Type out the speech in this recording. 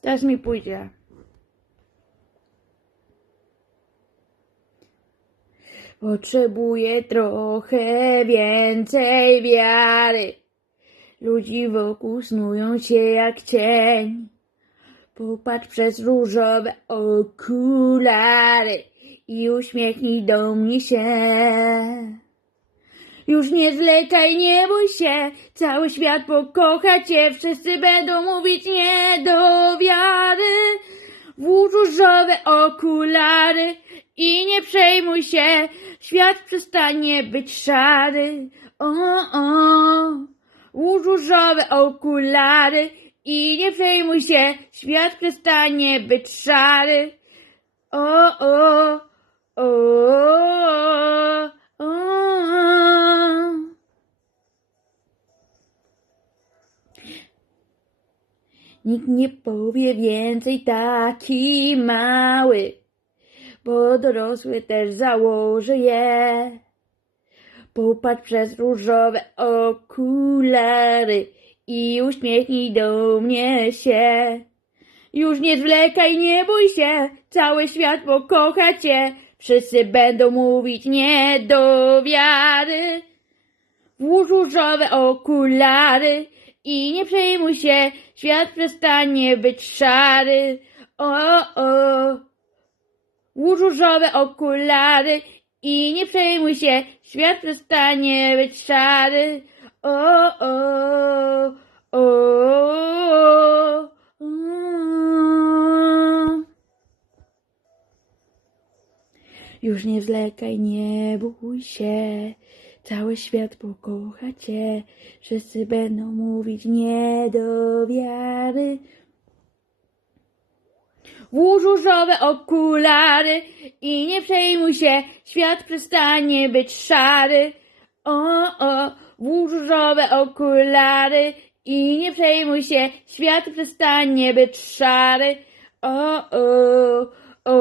Teraz mi pójdzie. Potrzebuję trochę więcej wiary. Ludzi wokół snują się jak cień. Popatrz przez różowe okulary i uśmiechnij do mnie się. Już nie zlekaj, nie bój się, cały świat pokocha cię, wszyscy będą mówić nie do wiary. Włóż różowe okulary i nie przejmuj się, świat przestanie być szary. O, o. Włóż różowe okulary i nie przejmuj się, świat przestanie być szary. O, o, o, o. Nikt nie powie więcej taki mały, bo dorosły też założy je. Popatrz przez różowe okulary i uśmiechnij do mnie się. Już nie zwlekaj, nie bój się, cały świat pokocha cię. Wszyscy będą mówić nie do wiary. Włóż różowe okulary i nie przejmuj się, świat przestanie być szary. O, o. Różowe okulary i nie przejmuj się, świat przestanie być szary. O, o, o. Już nie zwlekaj, nie bój się, cały świat pokocha cię, wszyscy będą mówić nie do wiary. Włóż różowe okulary i nie przejmuj się, świat przestanie być szary. O, o, włóż różowe okulary i nie przejmuj się, świat przestanie być szary. O, o,